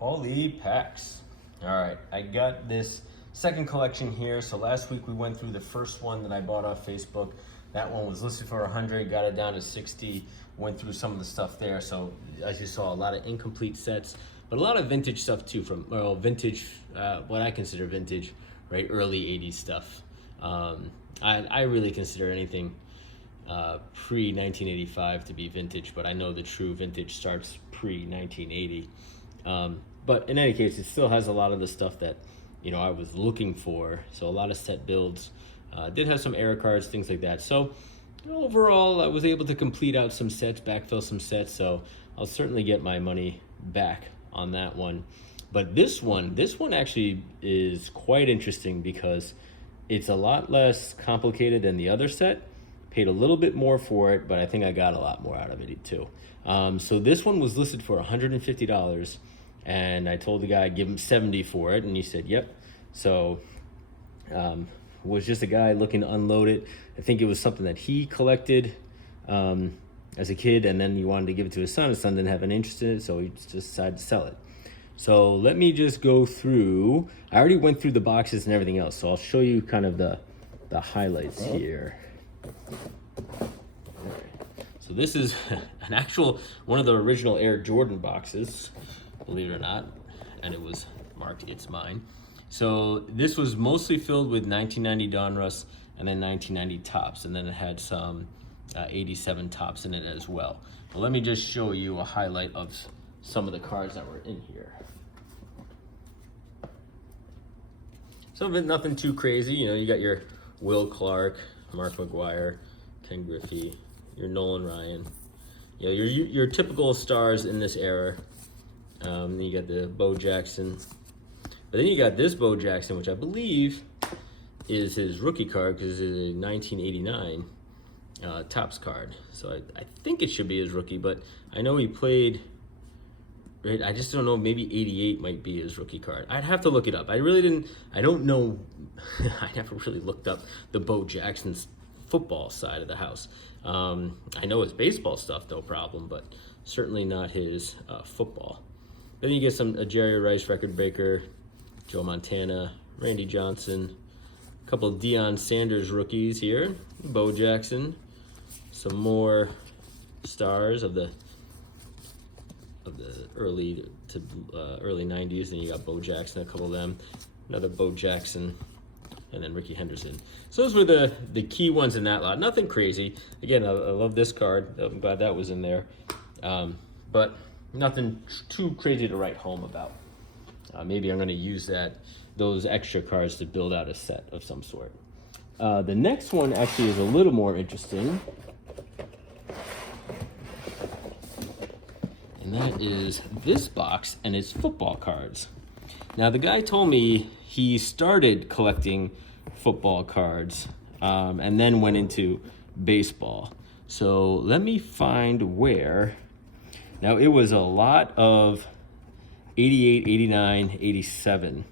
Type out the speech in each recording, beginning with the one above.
Paulie Packs. All right, I got this second collection here. So last week we went through the first one that I bought off Facebook. That one was listed for 100, got it down to 60, went through some of the stuff there. So as you saw, a lot of incomplete sets, but a lot of vintage stuff too, from vintage, what I consider vintage, right? Early 80s stuff. I really consider anything pre-1985 to be vintage, but I know the true vintage starts pre-1980. But in any case, it still has a lot of the stuff that, I was looking for. So a lot of set builds, did have some error cards, things like that. So overall, I was able to complete out some sets, backfill some sets. So I'll certainly get my money back on that one. But this one actually is quite interesting because it's a lot less complicated than the other set. Paid a little bit more for it, but I think I got a lot more out of it too. So this one was listed for $150, and I told the guy I'd give him $70 for it, and he said, yep. So was just a guy looking to unload it. I think it was something that he collected as a kid, and then he wanted to give it to his son. His son didn't have an interest in it, so he just decided to sell it. So let me just go through. I already went through the boxes and everything else, so I'll show you kind of the highlights here. So this is an actual, one of the original Air Jordan boxes, believe it or not, and it was marked "It's Mine." So this was mostly filled with 1990 Donruss and then 1990 Topps, and then it had some 87 Topps in it as well. But let me just show you a highlight of some of the cards that were in here. Some of it, nothing too crazy. You got your Will Clark, Mark McGwire, Ken Griffey, your Nolan Ryan, your typical stars in this era. Then you got the Bo Jackson, but then you got this Bo Jackson, which I believe is his rookie card because it's a 1989 Topps card. So I think it should be his rookie, but I know he played. Right, I just don't know. Maybe 88 might be his rookie card. I'd have to look it up. I don't know. I never really looked up the Bo Jackson's football side of the house. I know his baseball stuff, no problem, but certainly not his football. Then you get a Jerry Rice record breaker, Joe Montana, Randy Johnson, a couple of Deion Sanders rookies here, Bo Jackson, some more stars of the early 90s, and you got Bo Jackson, a couple of them, another Bo Jackson, and then Ricky Henderson. So those were the key ones in that lot. Nothing crazy. Again, I love this card. I'm glad that was in there. But nothing too crazy to write home about. Maybe I'm going to use those extra cards to build out a set of some sort. The next one actually is a little more interesting. And that is this box, and it's football cards. Now, the guy told me he started collecting football cards and then went into baseball. So let me find where. Now, it was a lot of 88, 89, 87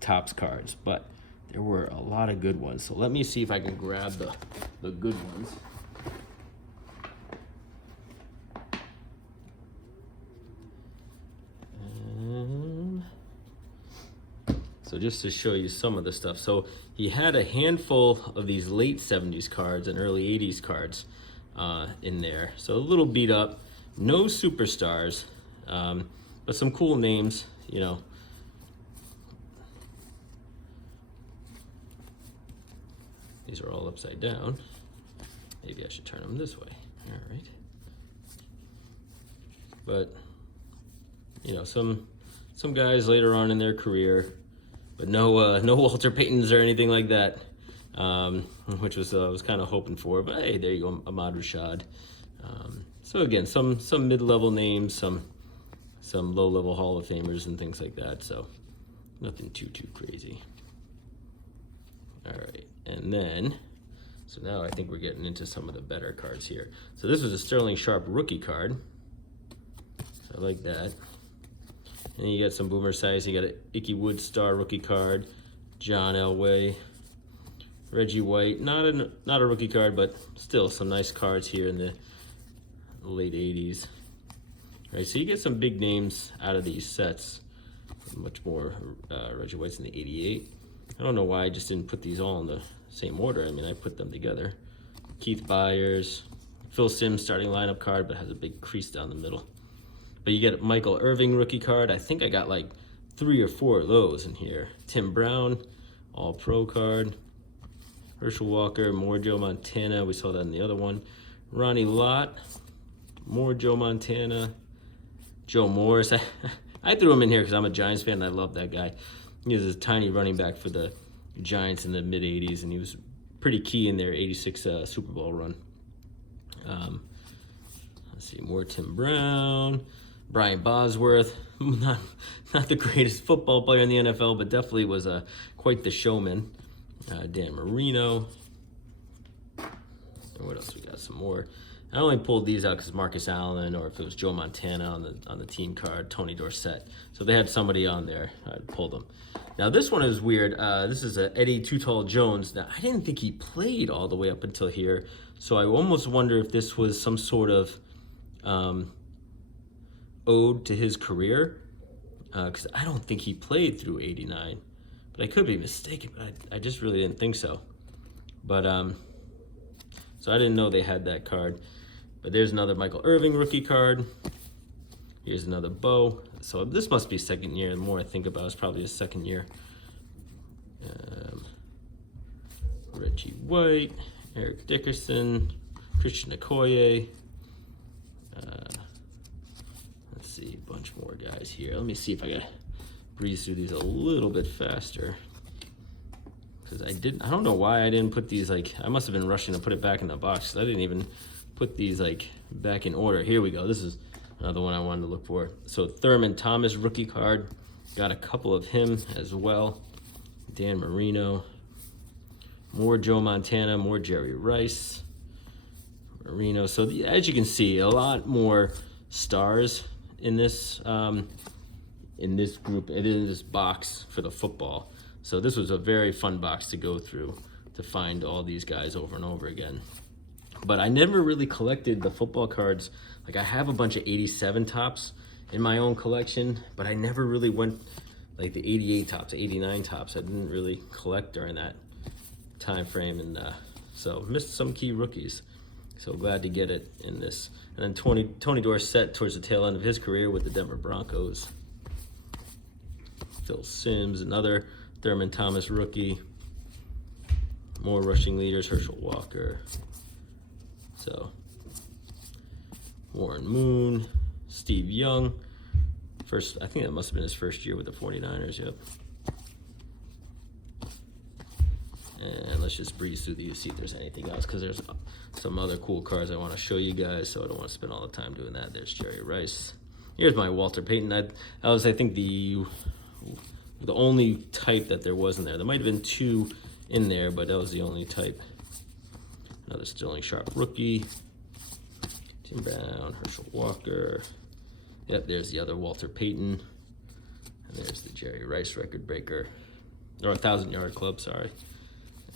Topps cards, but there were a lot of good ones. So let me see if I can grab the good ones. So just to show you some of the stuff. So he had a handful of these late 70s cards and early 80s cards in there. So a little beat up, no superstars, but some cool names, These are all upside down. Maybe I should turn them this way. All right. But, some guys later on in their career, but no Walter Paytons or anything like that, which was I was kind of hoping for. But hey, there you go, Ahmad Rashad. So again, some mid-level names, some low-level Hall of Famers and things like that. So nothing too crazy. All right, and then so now I think we're getting into some of the better cards here. So this was a Sterling Sharp rookie card. So I like that. And you got some Boomer Esiason. You got an Ickey Wood Star rookie card, John Elway, Reggie White. Not a rookie card, but still some nice cards here in the late 80s. Right, so you get some big names out of these sets. Much more Reggie White's in the 88. I don't know why I just didn't put these all in the same order. I mean, I put them together. Keith Byers, Phil Simms starting lineup card, but has a big crease down the middle. But you get a Michael Irving rookie card. I think I got like 3 or 4 of those in here. Tim Brown, all pro card. Herschel Walker, more Joe Montana. We saw that in the other one. Ronnie Lott, more Joe Montana. Joe Morris. I threw him in here because I'm a Giants fan and I love that guy. He was a tiny running back for the Giants in the mid-'80s, and he was pretty key in their 86 Super Bowl run. Let's see, more Tim Brown. Brian Bosworth, not the greatest football player in the NFL, but definitely was quite the showman. Dan Marino. And what else we got? Some more. I only pulled these out because Marcus Allen, or if it was Joe Montana on the team card, Tony Dorsett. So if they had somebody on there, I'd pull them. Now this one is weird. This is Eddie Too Tall Jones. Now I didn't think he played all the way up until here, so I almost wonder if this was some sort of ode to his career, because I don't think he played through 89, but I could be mistaken, but I just really didn't think so. But so I didn't know they had that card. But there's another Michael Irving rookie card. Here's another Bo. So this must be second year. The more I think about it, it's probably his second year. Reggie White, Eric Dickerson, Christian Okoye. Let's see, a bunch more guys here. Let me see if I can breeze through these a little bit faster. Because I don't know why I didn't put these, like, I must have been rushing to put it back in the box. I didn't even put these, like, back in order. Here we go. This is another one I wanted to look for. So Thurman Thomas rookie card. Got a couple of him as well. Dan Marino. More Joe Montana, more Jerry Rice. Marino. So as you can see, a lot more stars in this group, in this box for the football. So this was a very fun box to go through to find all these guys over and over again. But I never really collected the football cards. Like, I have a bunch of 87 tops in my own collection, but I never really went like the 88 tops, 89 tops. I didn't really collect during that time frame, and so missed some key rookies. So glad to get it in this. And then Tony Dorsett towards the tail end of his career with the Denver Broncos. Phil Simms, another Thurman Thomas rookie. More rushing leaders, Herschel Walker. So Warren Moon, Steve Young. I think that must have been his first year with the 49ers, yep. And let's just breeze through these, see if there's anything else, because there's some other cool cards I want to show you guys, so I don't want to spend all the time doing that. There's Jerry Rice. Here's my Walter Payton. That was, I think, the only type that there was in there. There might have been 2 in there, but that was the only type. Another Sterling Sharp rookie. Tim Brown, Herschel Walker. Yep, there's the other Walter Payton. And there's the Jerry Rice record breaker. Or 1,000-yard club, sorry.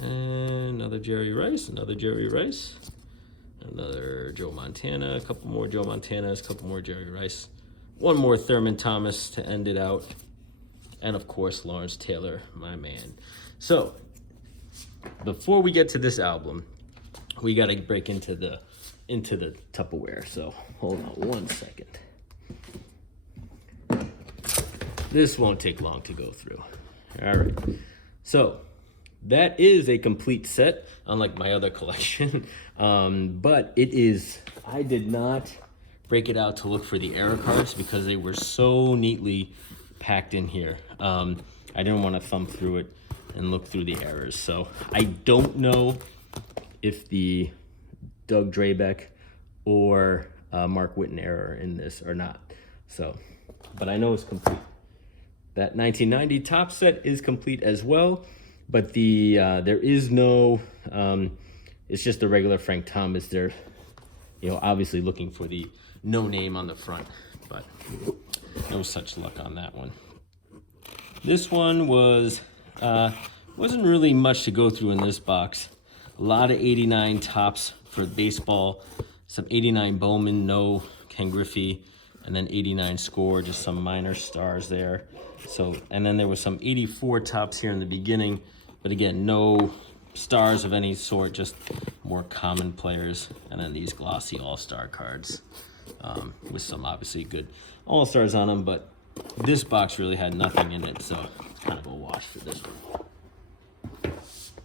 And another Jerry Rice, another Jerry Rice. Another Joe Montana, a couple more Joe Montanas, a couple more Jerry Rice. One more Thurman Thomas to end it out. And of course, Lawrence Taylor, my man. So, before we get to this album, we got to break into the Tupperware. So, hold on one second. This won't take long to go through. All right. So, that is a complete set, unlike my other collection. But it is, I did not break it out to look for the error cards because they were so neatly packed in here. I didn't want to thumb through it and look through the errors. So I don't know if the Doug Drabeck or Mark Witten error in this or not. So, but I know it's complete. That 1990 top set is complete as well, but there is no, it's just the regular Frank Thomas. They're, obviously looking for the no name on the front, but no such luck on that one. This one wasn't really much to go through in this box. A lot of 89 tops for baseball, some 89 Bowman, no Ken Griffey, and then 89 score, just some minor stars there. So, and then there was some 84 tops here in the beginning, but again, no stars of any sort, just more common players. And then these glossy all-star cards with some obviously good all-stars on them, but this box really had nothing in it, so it's kind of a wash for this one.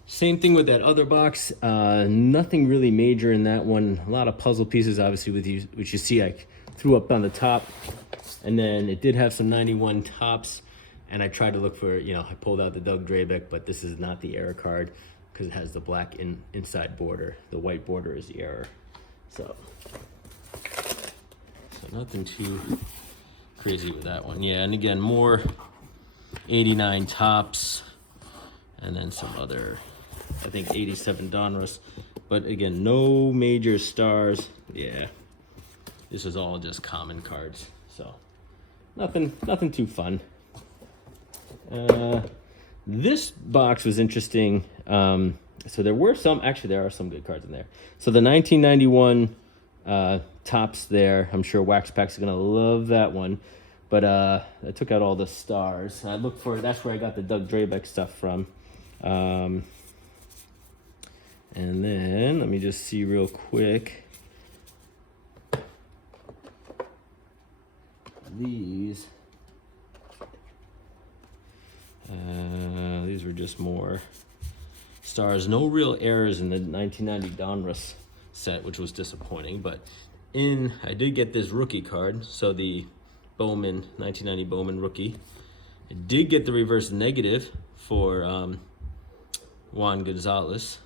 Same thing with that other box. Nothing really major in that one. A lot of puzzle pieces, obviously, which you see I threw up on the top. And then it did have some 91 tops. And I tried to look for, I pulled out the Doug Drabeck, but this is not the error card because it has the black inside border. The white border is the error. So nothing too crazy with that one. Yeah, and again, more 89 tops. And then some other, I think 87 Donruss, but again, no major stars. Yeah, this is all just common cards, so nothing too fun. This box was interesting. So there are some good cards in there. So the 1991 tops there, I'm sure Wax Pack's gonna love that one. But I took out all the stars. I looked for, that's where I got the Doug Drabeck stuff from. And then let me just see real quick. These were just more stars. No real errors in the 1990 Donruss set, which was disappointing. But I did get this rookie card. So the Bowman, 1990 Bowman rookie. I did get the reverse negative for Juan Gonzalez,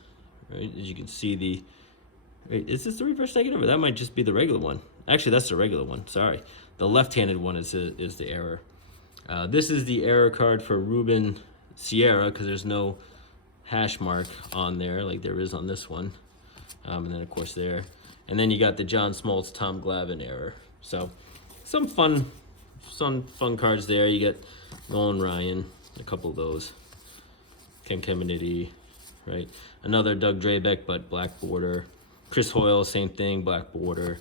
right? As you can see, is this the reverse negative, or that might just be the regular one? Actually, that's the regular one. Sorry, the left-handed one is the error. This is the error card for Ruben Sierra because there's no hash mark on there like there is on this one, and then of course there, and then you got the John Smoltz, Tom Glavine error. So some fun cards there. You get Nolan Ryan, a couple of those. Ken Caminiti, right? Another Doug Drabeck, but black border. Chris Hoyle, same thing, black border.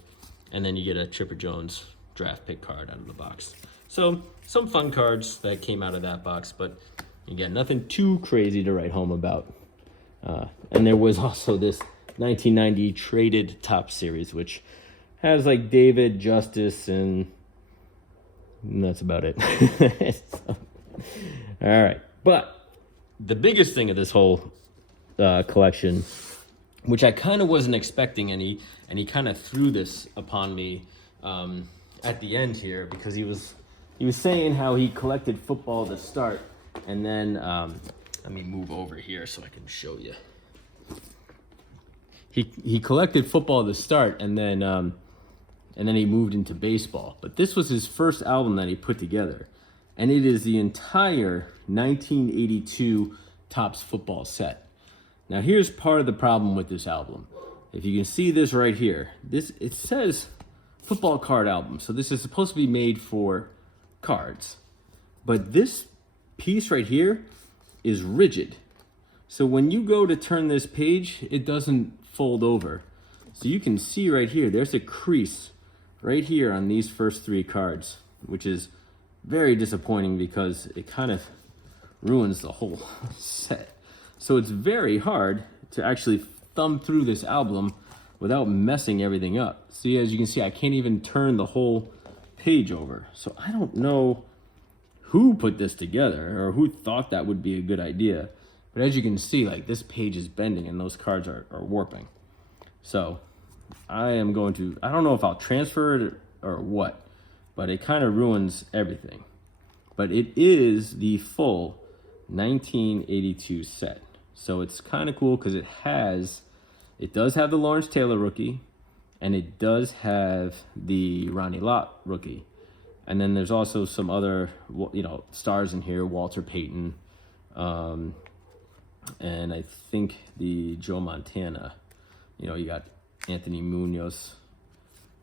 And then you get a Chipper Jones draft pick card out of the box. So some fun cards that came out of that box, but again, nothing too crazy to write home about. And there was also this 1990 traded top series, which has like David, Justice, and that's about it. So, all right, but the biggest thing of this whole collection, which I kind of wasn't expecting, and he kind of threw this upon me at the end here, because he was saying how he collected football to start, and then let me move over here so I can show you. He collected football to start, and then he moved into baseball. But this was his first album that he put together, and it is the entire 1982 Topps football set. Now here's part of the problem with this album. If you can see this right here, it says football card album, so this is supposed to be made for cards. But this piece right here is rigid. So when you go to turn this page, it doesn't fold over. So you can see right here, there's a crease right here on these first three cards, which is very disappointing because it kind of ruins the whole set. So it's very hard to actually thumb through this album without messing everything up. See, as you can see, I can't even turn the whole page over. So I don't know who put this together or who thought that would be a good idea. But as you can see, like, this page is bending and those cards are warping. So I am going to, I don't know if I'll transfer it or what, but it kind of ruins everything. But it is the full 1982 set. So it's kind of cool because it does have the Lawrence Taylor rookie, and it does have the Ronnie Lott rookie. And then there's also some other, stars in here, Walter Payton, and I think the Joe Montana. You got Anthony Munoz.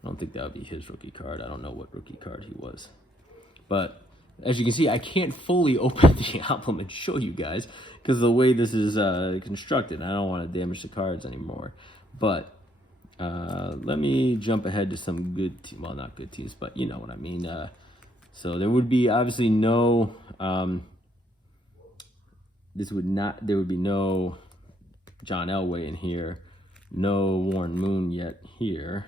I don't think that would be his rookie card. I don't know what rookie card he was. But as you can see, I can't fully open the album and show you guys because of the way this is constructed. I don't want to damage the cards anymore. But Let me jump ahead to some good well, not good teams, but you know what I mean. So there would be obviously no there would be no John Elway in here, no Warren Moon yet here,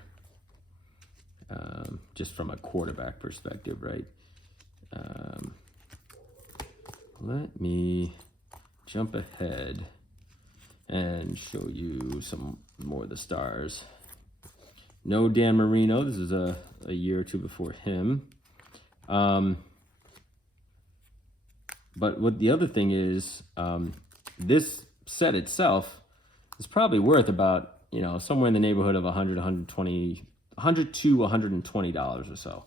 just from a quarterback perspective, right? Let me jump ahead and show you some more of the stars. No Dan Marino. This is a year or two before him. But what the other thing is, this set itself is probably worth about, you know, somewhere in the neighborhood of $100 to $120 or so.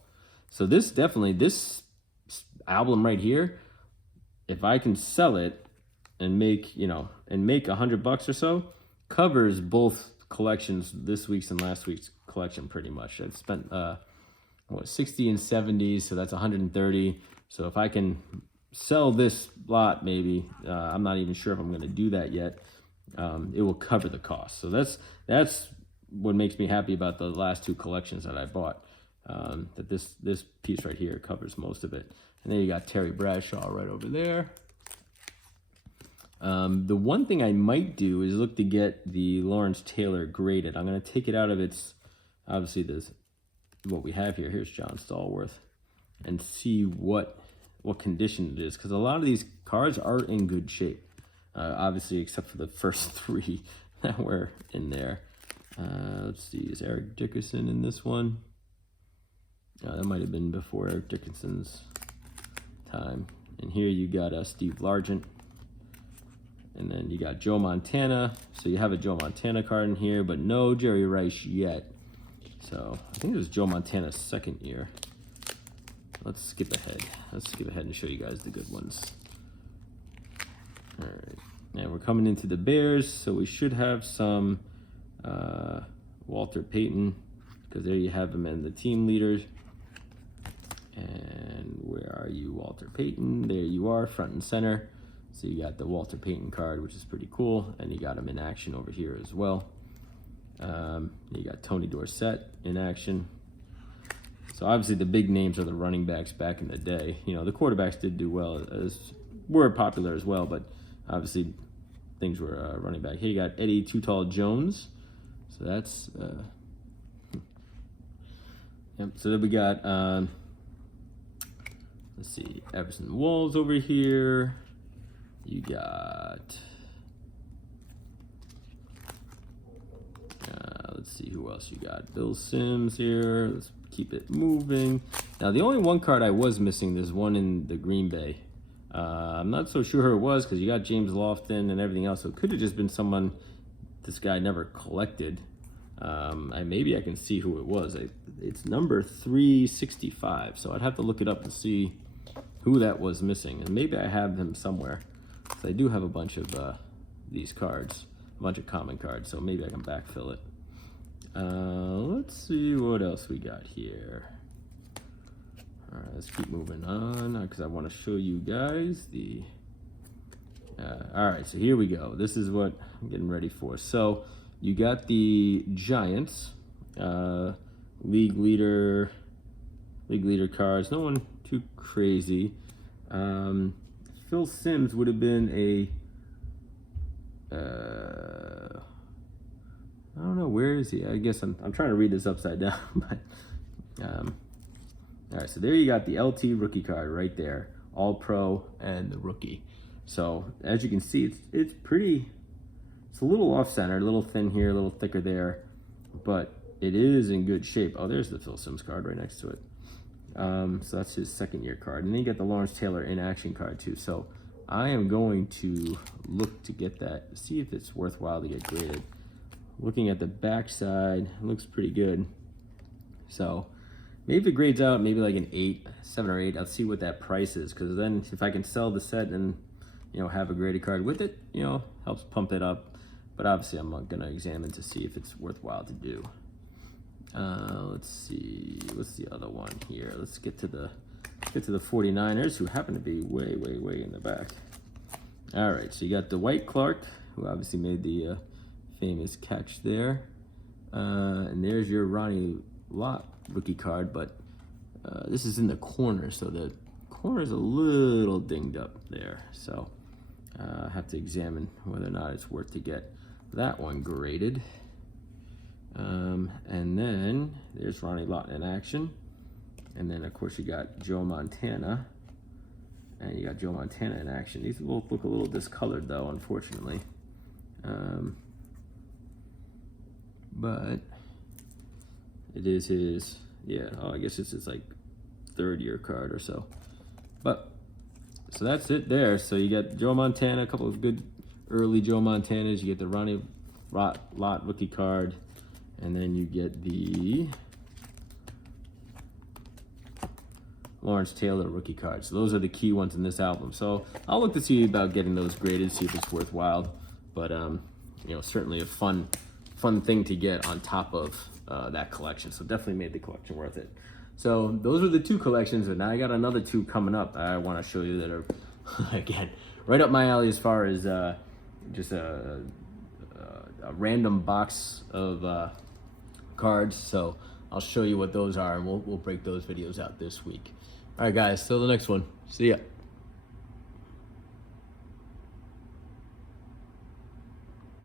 So this album right here, if I can sell it and make, you know, and make $100 or so, covers both collections, this week's and last week's collection pretty much. I've spent 60 and 70, so that's 130. So if I can sell this lot, maybe I'm not even sure if I'm going to do that yet, it will cover the cost. So that's what makes me happy about the last two collections that I bought, that this piece right here covers most of it. And then you got Terry Bradshaw right over there. The one thing I might do is look to get the Lawrence Taylor graded. I'm going to take it out of its, obviously this, what we have here. Here's John Stallworth, and see what condition it is, because a lot of these cards are in good shape, obviously except for the first three that were in there. Let's see, is Eric Dickerson in this one? That might have been before Eric Dickerson's time. And here you got Steve Largent, and then you got Joe Montana. So you have a Joe Montana card in here, but no Jerry Rice yet. So I think it was Joe Montana's second year. Let's skip ahead. Let's skip ahead and show you guys the good ones. All right, and we're coming into the Bears, so we should have some Walter Payton, because there you have him and the team leaders. And where are you, Walter Payton? There you are, front and center. So you got the Walter Payton card, which is pretty cool, and you got him in action over here as well. You got Tony Dorsett in action. So obviously the big names are the running backs back in the day. You know, the quarterbacks did do well, were popular as well, but obviously things were running back. Here you got Eddie Too Tall Jones. So that's yep. So then we got let's see, Everson Walls over here. You got let's see who else you got. Bill Sims here. Let's keep it moving. Now the only one card I was missing, there's one in the Green Bay. I'm not so sure who it was, because you got James Lofton and everything else, so it could have just been someone this guy never collected. Maybe I can see who it was. It's number 365, so I'd have to look it up to see who that was missing, and maybe I have them somewhere. So I do have a bunch of these cards, a bunch of common cards, so maybe I can backfill it. Let's see what else we got here. All right, let's keep moving on, because I want to show you guys the all right, so here we go. This is what I'm getting ready for. So you got the Giants league leader cards. No one too crazy. Phil Simms would have been I don't know, where is he? I guess I'm trying to read this upside down, but all right, so there you got the LT rookie card right there, All Pro and the rookie. So as you can see, it's pretty, it's a little off center, a little thin here, a little thicker there, but it is in good shape. Oh, there's the Phil Simms card right next to it. So that's his second year card. And then you get the Lawrence Taylor in action card too. So I am going to look to get that, see if it's worthwhile to get graded. Looking at the back side, it looks pretty good. So maybe if it grades out, maybe like an 8, 7 or 8, I'll see what that price is. Because then if I can sell the set and, you know, have a graded card with it, you know, helps pump it up. But obviously I'm going to examine to see if it's worthwhile to do. Let's see, what's the other one here? Let's get to the 49ers, who happen to be way in the back. All right, so you got Dwight Clark, who obviously made the famous catch there. And there's your Ronnie Lott rookie card, but this is in the corner, so the corner's a little dinged up there. So I have to examine whether or not it's worth to get that one graded. And then there's Ronnie Lott in action. And then of course you got Joe Montana. And you got Joe Montana in action. These both look a little discolored though, unfortunately. But it is his, yeah, oh, I guess this is like third year card or so. But, so that's it there. So you got Joe Montana, a couple of good early Joe Montanas. You get the Ronnie Lott rookie card. And then you get the Lawrence Taylor rookie card. So those are the key ones in this album. So I'll look to see about getting those graded, see if it's worthwhile. But you know, certainly a fun thing to get on top of that collection. So definitely made the collection worth it. So those are the two collections, and now I got another two coming up I want to show you that are again right up my alley as far as just a random box of cards. So I'll show you what those are, and we'll break those videos out this week. All right, guys, till the next one. See ya.